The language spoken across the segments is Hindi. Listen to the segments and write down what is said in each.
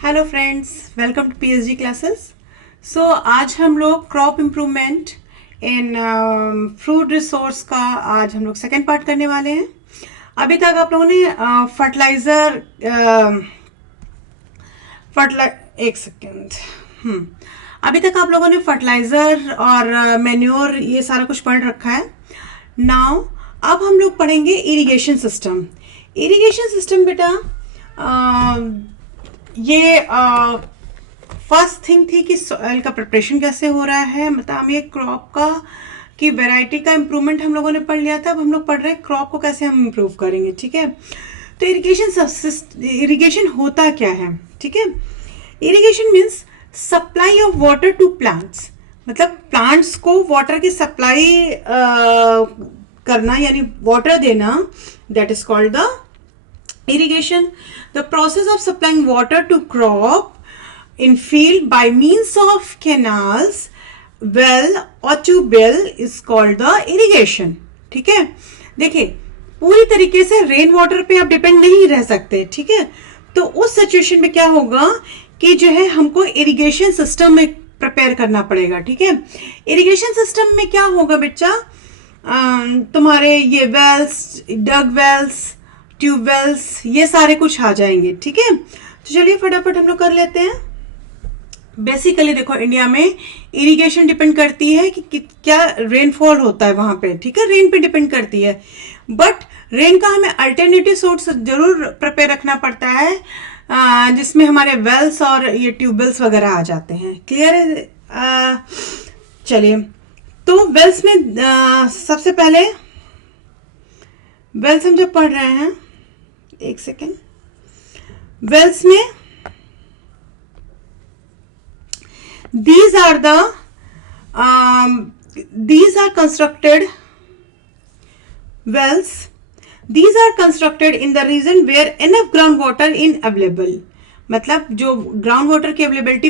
Hello friends, welcome to PhD classes. So आज हम लोग crop improvement in fruit resource का आज हम लोग सेकेंड पार्ट करने वाले हैं। अभी तक आप लोगों ने फर्टिलाइज़र एक सेकेंड अभी तक आप लोगों ने फर्टिलाइज़र और मेन्योर ये सारा कुछ पढ़ रखा है। नाउ अब हम लोग पढ़ेंगे इरिगेशन सिस्टम। इरिगेशन सिस्टम बेटा ये फर्स्ट थिंग थी कि सॉइल का प्रिपरेशन कैसे हो रहा है, मतलब हम ये क्रॉप का की वैरायटी का इम्प्रूवमेंट हम लोगों ने पढ़ लिया था। अब हम लोग पढ़ रहे हैं क्रॉप को कैसे हम इम्प्रूव करेंगे। ठीक है, तो इरिगेशन होता क्या है। ठीक है, irrigation means supply of water to plants, मतलब प्लांट्स को वाटर की सप्लाई करना यानी वाटर देना, that is called the irrigation. The process of supplying water to crop in field by means of canals, well or tubewell is called the irrigation. ठीक है, देखिए पूरी तरीके से रेन वाटर पे आप डिपेंड नहीं रह सकते। ठीक है, तो उस सिचुएशन में क्या होगा कि जो है हमको इरिगेशन सिस्टम में प्रिपेयर करना पड़ेगा। ठीक है, इरिगेशन सिस्टम में क्या होगा बच्चा, तुम्हारे ये वेल्स, डग वेल्स, ट्यूबवेल्स, ये सारे कुछ आ जाएंगे। ठीक है, तो चलिए फटाफट हम लोग कर लेते हैं। बेसिकली देखो, इंडिया में इरिगेशन डिपेंड करती है कि क्या रेनफॉल होता है वहां पे। ठीक है, रेन पे डिपेंड करती है, बट रेन का हमें अल्टरनेटिव सोर्स जरूर प्रिपेयर रखना पड़ता है, जिसमें हमारे वेल्स और ये ट्यूबवेल्स वगैरह आ जाते हैं। क्लियर है? चलिए, तो वेल्स में सबसे पहले वेल्स हम जब पढ़ रहे हैं, एक सेकेंड, वेल्स में these are constructed wells. These are constructed in the region where enough groundwater in available, मतलब जो ग्राउंड वाटर की अवेलेबिलिटी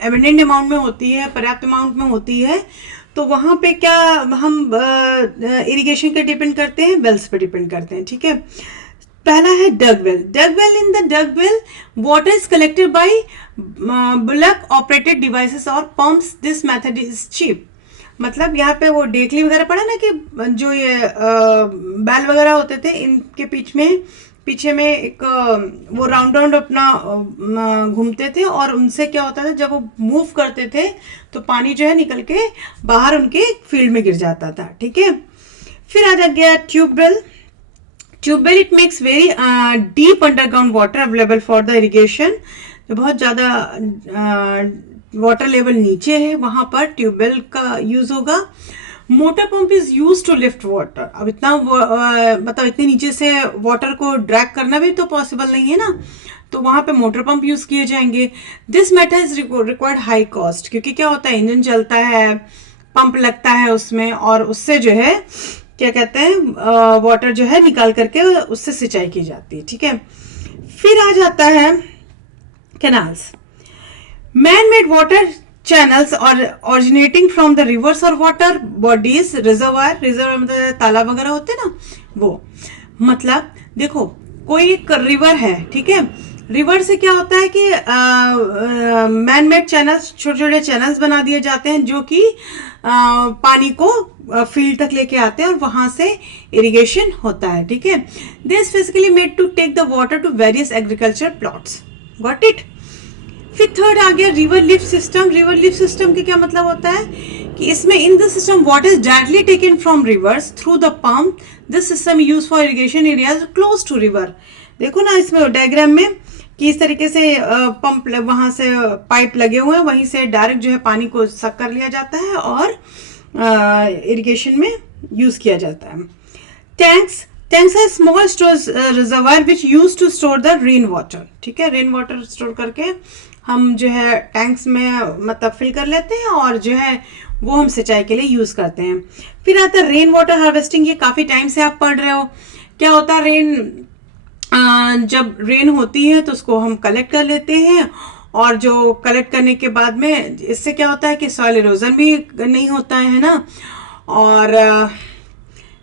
एबंडेंट अमाउंट में होती है, पर्याप्त अमाउंट में होती है, तो वहां पे क्या हम इरिगेशन के डिपेंड करते हैं, वेल्स पे डिपेंड करते हैं। ठीक है, पहला है dug well. Dug well, in the dug well water is collected by bullock operated devices और pumps. This method is cheap, मतलब यहाँ पे वो डेकली वगैरह पड़ा ना कि जो ये बैल वगैरह होते थे, इनके पीछे में एक वो राउंड अपना घूमते थे, और उनसे क्या होता था, जब वो मूव करते थे तो पानी जो है निकल के बाहर उनके फील्ड में गिर जाता था। ठीक है, फिर आ गया tubewell. Tubewell it makes very deep underground water available for the irrigation. जो बहुत ज़्यादा वाटर लेवल नीचे है वहां पर ट्यूबवेल का यूज होगा। Motor pump is use to lift water. अब इतना मतलब इतने नीचे से वाटर को ड्रैग करना भी तो पॉसिबल नहीं है ना, तो वहां पे मोटर पंप यूज किए जाएंगे। This method is required high cost, क्योंकि क्या होता है, इंजन चलता है, पंप लगता है उसमें, और उससे जो है क्या कहते हैं, वाटर जो है निकाल करके उससे सिंचाई की जाती है। ठीक है, फिर आ जाता है canals. Man made water channels और ऑरिजिनेटिंग फ्रॉम द रिवर्स और वाटर बॉडीज, रिजर्वायर मतलब तालाब वगैरह होते हैं ना, वो मतलब देखो कोई एक रिवर है। ठीक है, रिवर से क्या होता है कि मैन मेड चैनल्स, छोटे छोटे चैनल्स बना दिए जाते हैं जो कि पानी को फील्ड तक लेके आते हैं और वहां से इरिगेशन होता है। ठीक है, this basically made to take the water to various agriculture plots. Got it? फिर थर्ड आ गया river lift system. River lift system के क्या मतलब होता है कि इसमें in the system water is directly taken from rivers through the pump. This system use for irrigation areas close to river. देखो ना इसमें डायग्राम में कि इस तरीके से पंप वहां से पाइप लगे हुए हैं, वहीं से डायरेक्ट जो है पानी को सक कर लिया जाता है और इरिगेशन में यूज किया जाता है। टैंक्स है small store reservoir which use to store the rain water. ठीक है, रेन वाटर स्टोर करके हम जो है टैंक्स में मतलब फिल कर लेते हैं और जो है वो हम सिंचाई के लिए यूज करते हैं। फिर आता है रेन वाटर हार्वेस्टिंग। ये काफी टाइम से आप पढ़ रहे हो। क्या होता है, जब रेन होती है तो उसको हम कलेक्ट कर लेते हैं, और जो कलेक्ट करने के बाद में इससे क्या होता है कि सॉइल इरोजन भी नहीं होता है ना। और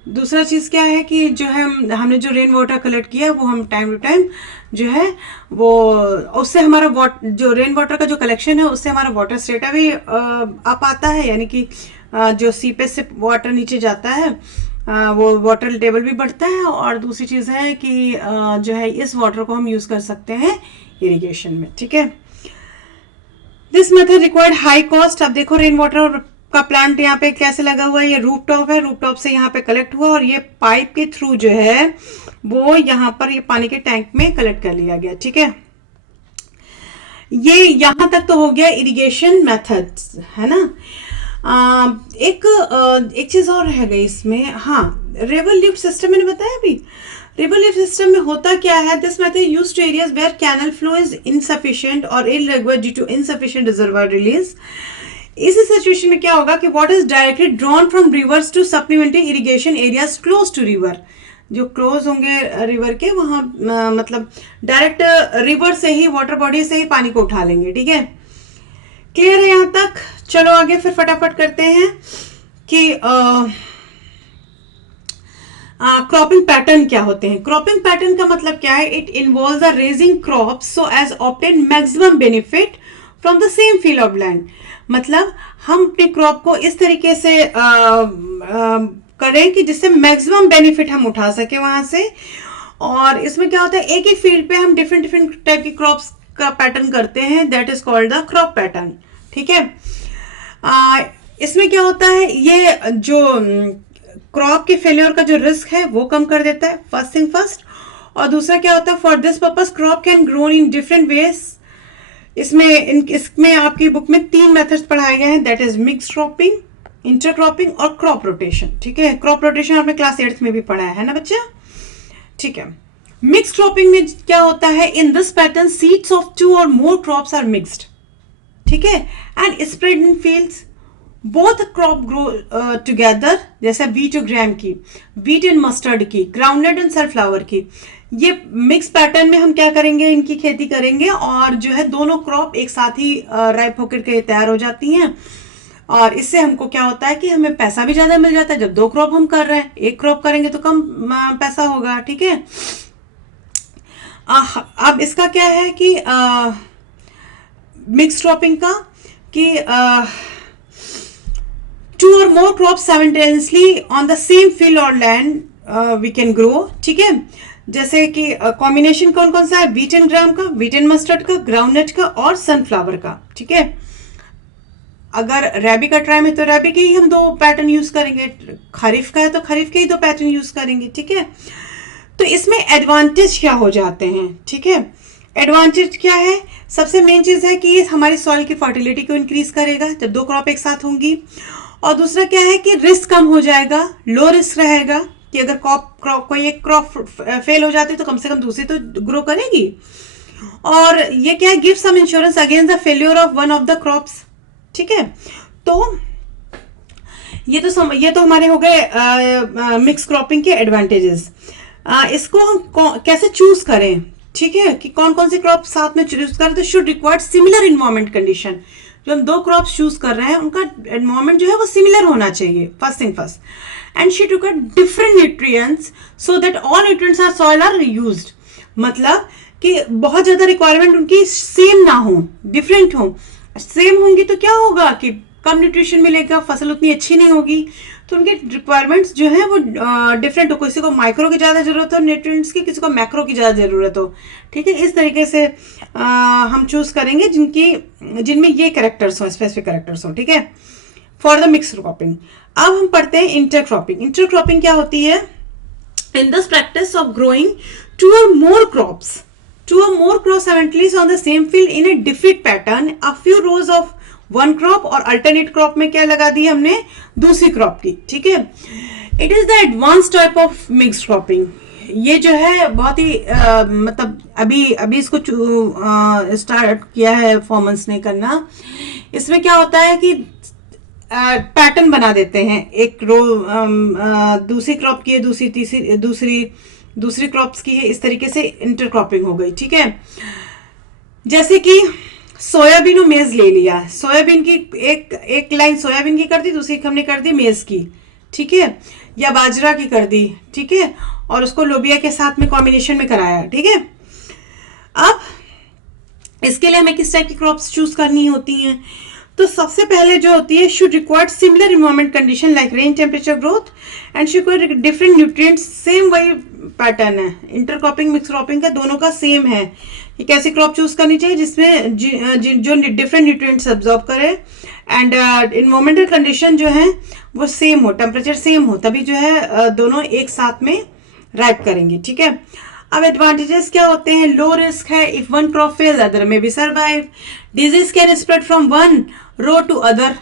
दूसरा चीज़ क्या है कि जो है हमने जो रेन वाटर कलेक्ट किया वो हम टाइम टू टाइम जो है वो, उससे हमारा जो रेन वाटर का जो कलेक्शन है उससे हमारा वाटर स्टेटा भी अप आता है, यानी कि जो सीपेज से वाटर नीचे जाता है वो वाटर टेबल भी बढ़ता है। और दूसरी चीज़ है कि जो है इस वाटर को हम यूज़ कर सकते हैं इरिगेशन में, ठीक है। This method required high cost. अब देखो रेन वाटर का प्लांट यहाँ पे कैसे लगा हुआ है, ये रूफ टॉप है, रूफ टॉप से यहाँ पे कलेक्ट हुआ और ये पाइप के थ्रू जो है वो यहाँ पर ये पानी के टैंक में कलेक्ट कर लिया गया, ठीक है। ये यहाँ तक तो हो गया इरिगेशन मेथड्स, है ना। एक चीज और रह गई इसमें, हाँ, रिवर लिफ्ट सिस्टम मैंने बताया अभी। रिवर लिफ्ट सिस्टम में होता क्या है, this method used to areas where canal flow is insufficient और irregular due to insufficient reservoir release. इस सिचुएशन में क्या होगा कि water is directly drawn from rivers to supplementary irrigation areas close to river. जो क्लोज होंगे रिवर के वहां मतलब डायरेक्ट रिवर से ही, वाटर बॉडी से ही पानी को उठा लेंगे, ठीक है। क्लियर है यहाँ तक? चलो आगे फिर फटाफट करते हैं कि क्रॉपिंग पैटर्न क्या होते हैं। क्रॉपिंग पैटर्न का मतलब क्या है, it involves the raising crops so as obtain maximum benefit from the same field of land. मतलब हम अपने क्रॉप को इस तरीके से करें कि जिससे मैक्सिमम बेनिफिट हम उठा सके वहां से। और इसमें क्या होता है, एक ही फील्ड पे हम डिफरेंट डिफरेंट टाइप की क्रॉप्स का पैटर्न करते हैं, that is called the crop pattern, ठीक है। इसमें क्या होता है, ये जो क्रॉप के फेलियर का जो रिस्क है वो कम कर देता है, फर्स्ट थिंग फर्स्ट। और दूसरा क्या होता है, for this purpose crop can grow in different ways. इसमें आपकी बुक में 3 मेथड्स पढ़ाए गए हैं, that is mix cropping, intercropping और क्रॉप रोटेशन, ठीक है। क्रॉप रोटेशन आपने क्लास 8th में भी पढ़ा है ना बच्चा, ठीक है। मिक्स क्रॉपिंग में क्या होता है, in this pattern seeds of 2 और मोर क्रॉप्स आर मिक्स्ड, ठीक है, and spread in fields. Both crop grow together, जैसे वीट और ग्राम की, वीट एंड मस्टर्ड की, ग्राउंडनट एंड सनफ्लावर की। ये मिक्स पैटर्न में हम क्या करेंगे, इनकी खेती करेंगे और जो है दोनों क्रॉप एक साथ ही राइप होकर के तैयार हो जाती हैं। और इससे हमको क्या होता है कि हमें पैसा भी ज्यादा मिल जाता है। जब 2 क्रॉप हम कर रहे हैं, 1 क्रॉप करेंगे तो कम पैसा होगा, ठीक है। अब इसका क्या है कि मिक्स क्रॉपिंग का कि 2 or more crops simultaneously on the same field or land we can grow, ठीक है। जैसे कि कॉम्बिनेशन कौन कौन सा है, वीट एंड ग्राम का, वीट एंड मस्टर्ड का, ग्राउंडनट का और सनफ्लावर का, ठीक है। अगर रैबी का टाइम है तो रैबी के ही हम 2 पैटर्न यूज करेंगे, खरीफ का है तो खरीफ के ही 2 पैटर्न यूज करेंगे, ठीक है। तो इसमें एडवांटेज क्या हो जाते हैं, ठीक है। एडवांटेज क्या है, सबसे मेन चीज है कि ये हमारी सॉइल की फर्टिलिटी को इंक्रीज करेगा जब 2 क्रॉप एक साथ होंगी। और दूसरा क्या है कि रिस्क कम हो जाएगा, लो रिस्क रहेगा कि अगर कोई एक क्रॉप फेल हो जाती है तो कम से कम दूसरी तो ग्रो करेगी। और ये क्या है, give some insurance against the failure of one of the crops, ठीक है। तो ये तो हमारे हो गए मिक्स क्रॉपिंग के एडवांटेजेस। इसको हम कैसे चूज करें, ठीक है, कि कौन कौन सी क्रॉप साथ में चूज करें। तो should required similar environment condition. जो हम 2 क्रॉप्स चूज कर रहे हैं उनका एनवायरमेंट जो है वो सिमिलर होना चाहिए, first thing first. And she took different nutrients so that all nutrients are soil are used. मतलब कि बहुत ज्यादा रिक्वायरमेंट उनकी सेम ना हो, डिफरेंट हो। सेम होंगी तो क्या होगा कि कम न्यूट्रिशन मिलेगा, फसल उतनी अच्छी नहीं होगी। तो उनके रिक्वायरमेंट्स जो है वो डिफरेंट हो, किसी को माइक्रो की ज्यादा जरूरत हो न्यूट्रिएंट्स की, किसी को मैक्रो की ज्यादा जरूरत हो, ठीक है। इस तरीके से हम चूज करेंगे जिनमें ये कैरेक्टर्स हो, स्पेसिफिक कैरेक्टर्स हो, ठीक है, फॉर द मिक्स क्रॉपिंग। अब हम पढ़ते हैं इंटरक्रॉपिंग। इंटरक्रॉपिंग क्या होती है, in this practice of growing 2 or more crops simultaneously on the same field in a different pattern, a few rows of one crop और अल्टरनेट क्रॉप में क्या लगा दी हमने, दूसरी क्रॉप की, ठीक है। It is the advance type of mix cropping. ये जो है बहुत ही मतलब अभी इसको स्टार्ट किया है फॉर्मन्स ने करना। इसमें क्या होता है कि पैटर्न बना देते हैं, एक रो दूसरी क्रॉप की है, दूसरी तीसरी दूसरी क्रॉप्स की है, इस तरीके से इंटरक्रॉपिंग हो गई, ठीक है। जैसे कि सोयाबीन और मेज ले लिया, सोयाबीन की एक लाइन सोयाबीन की कर दी, दूसरी हमने कर दी मेज की, ठीक है, या बाजरा की कर दी, ठीक है, और उसको लोबिया के साथ में कॉम्बिनेशन में कराया, ठीक है। अब इसके लिए हमें किस टाइप की क्रॉप्स चूज करनी होती हैं? तो सबसे पहले जो होती है, should required similar environment condition like rain temperature growth and should require different nutrients, same वही पैटर्न है, इंटरक्रॉपिंग मिक्स क्रॉपिंग का दोनों का सेम है। कि कैसी क्रॉप चूज करनी चाहिए जिसमें जो डिफरेंट न्यूट्रिएंट्स अब्जॉर्ब करे एंड इन्वायरमेंटल कंडीशन जो है वो सेम हो, टेम्परेचर सेम हो, तभी जो है दोनों एक साथ में राइप करेंगे। ठीक है, अब एडवांटेजेस क्या होते हैं? लो रिस्क है, if one crop fail other में be survive, disease can spread from one row to other.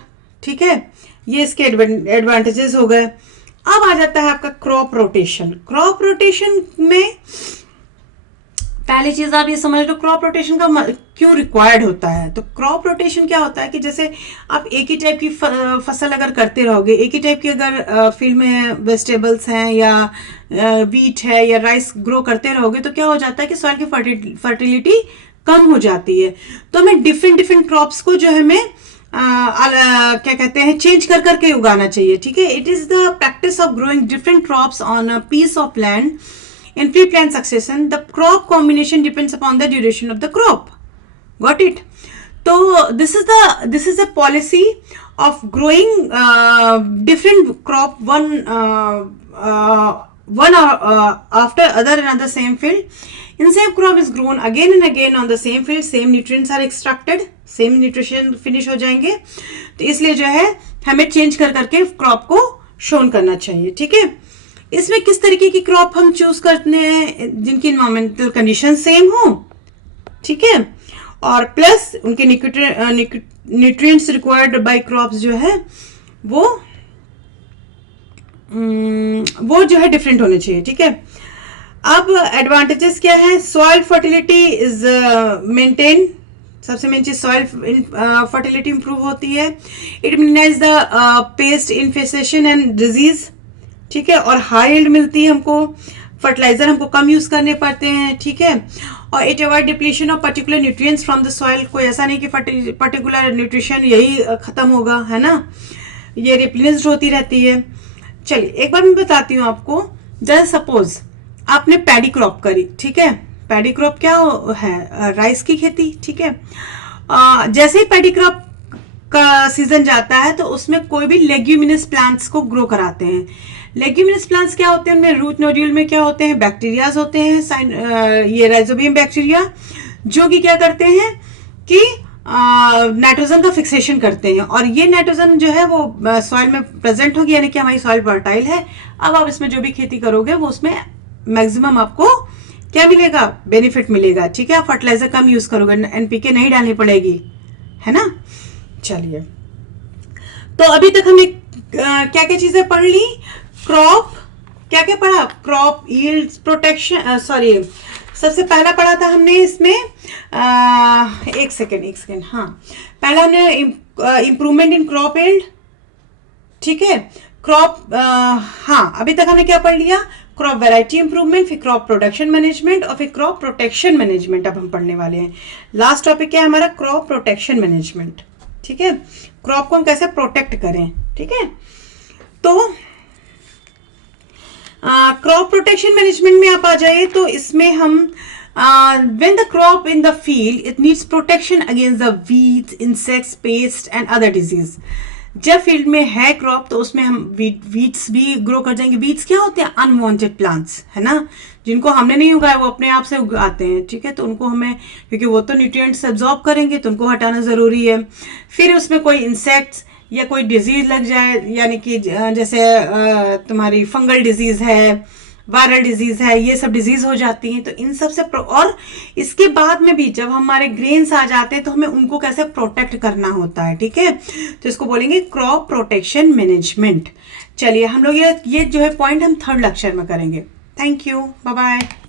ठीक है, ये इसके एडवांटेजेस हो गए। अब आ जाता है आपका क्रॉप रोटेशन। क्रॉप रोटेशन में पहली चीज आप ये समझ लो, क्रॉप रोटेशन का क्यों रिक्वायर्ड होता है। तो क्रॉप रोटेशन क्या होता है कि जैसे आप एक ही टाइप की फसल अगर करते रहोगे, एक ही टाइप की अगर फील्ड में वेजिटेबल्स हैं या वीट है या राइस ग्रो करते रहोगे, तो क्या हो जाता है कि सॉइल की फर्टिलिटी कम हो जाती है। तो हमें डिफरेंट डिफरेंट क्रॉप्स को जो हमें क्या कहते हैं, चेंज कर करके उगाना चाहिए। ठीक है, it is the practice of growing different crops on a piece of land in pre-plant succession. The crop combination depends upon the duration of the crop. Got it? So this is the policy of growing different crop one after other in the same field. In same crop is grown again and again on the same field. Same nutrients are extracted. Same nutrition finish हो जाएंगे. तो इसलिए जो है हमें चेंज कर करके क्रॉप को शोन करना चाहिए। ठीक है, इसमें किस तरीके की क्रॉप हम चूज करते हैं? जिनकी इन्वायरमेंटल कंडीशन सेम हो, ठीक है, और प्लस उनके न्यूट्रिएंट्स रिक्वायर्ड बाय क्रॉप्स जो है वो जो है डिफरेंट होने चाहिए। ठीक है, अब एडवांटेजेस क्या है? Soil fertility is maintain. सबसे मेन चीज सॉइल फर्टिलिटी इंप्रूव होती है। It minimise the paste infestation and disease. ठीक है, और हाई यील्ड मिलती है हमको, फर्टिलाइजर हमको कम यूज करने पड़ते हैं। ठीक है, और it avoid depletion of particular nutrients from the soil. कोई ऐसा नहीं कि पर्टिकुलर न्यूट्रिशन यही खत्म होगा, है ना, ये रिप्लेस्ड होती रहती है। चलिए एक बार मैं बताती हूँ आपको। जैसे सपोज आपने पैडी क्रॉप करी, ठीक है, पैडी क्रॉप क्या है? राइस की खेती। ठीक है, जैसे ही पैडी क्रॉप का सीजन जाता है तो उसमें कोई भी लेग्यूमिनस प्लांट्स को ग्रो कराते हैं। लेग्यूमिनस प्लांट्स क्या होते हैं? उनमें रूट नोड्यूल में क्या होते हैं? बैक्टीरियाज होते हैं, ये राइजोबियम बैक्टीरिया, जो कि क्या करते हैं कि नाइट्रोजन का फिक्सेशन करते हैं, और ये नाइट्रोजन जो है वो सॉइल में प्रेजेंट होगी, यानी कि हमारी सॉइल फर्टाइल है। अब आप इसमें जो भी खेती करोगे वो उसमें मैक्सिमम आपको क्या मिलेगा? बेनिफिट मिलेगा। ठीक है, आप फर्टिलाइजर कम यूज करोगे, एनपीके नहीं डालनी पड़ेगी, है ना। चलिए, तो अभी तक हमने क्या क्या चीजें पढ़ ली? क्रॉप, क्या क्या पढ़ा? क्रॉप यील्ड प्रोटेक्शन, सॉरी, सबसे पहला पढ़ा था हमने इसमें एक सेकेंड, हाँ, पहला हमने इंप्रूवमेंट इन क्रॉप यील्ड। ठीक है, क्रॉप, हाँ, अभी तक हमने क्या पढ़ लिया? क्रॉप वैरायटी इंप्रूवमेंट, फिर क्रॉप प्रोडक्शन मैनेजमेंट, और फिर क्रॉप प्रोटेक्शन मैनेजमेंट अब हम पढ़ने वाले हैं। लास्ट टॉपिक क्या है हमारा? Crop protection management. ठीक है, क्रॉप को हम कैसे प्रोटेक्ट करें। ठीक है, तो क्रॉप प्रोटेक्शन मैनेजमेंट में आप आ जाइए, तो इसमें हम when the crop in the field it needs protection against the weeds, insects, paste and other disease. जब फील्ड में है क्रॉप तो उसमें हम वीड्स भी ग्रो कर जाएंगे। वीड्स क्या होते हैं? अनवांटेड प्लांट्स, है ना, जिनको हमने नहीं उगाया, वो अपने आप से उगाते हैं। ठीक है, तो उनको हमें, क्योंकि वो तो न्यूट्रिएंट्स एब्जॉर्ब करेंगे, तो उनको हटाना जरूरी है। फिर उसमें कोई इंसेक्ट्स या कोई डिजीज लग जाए, यानी कि जैसे तुम्हारी फंगल डिजीज है, वायरल डिजीज है, ये सब डिजीज हो जाती हैं। तो इन सब से और इसके बाद में भी जब हमारे ग्रेन्स आ जाते हैं तो हमें उनको कैसे प्रोटेक्ट करना होता है। ठीक है, तो इसको बोलेंगे क्रॉप प्रोटेक्शन मैनेजमेंट। चलिए हम लोग ये जो है पॉइंट हम थर्ड लेक्चर में करेंगे। Thank you, bye bye.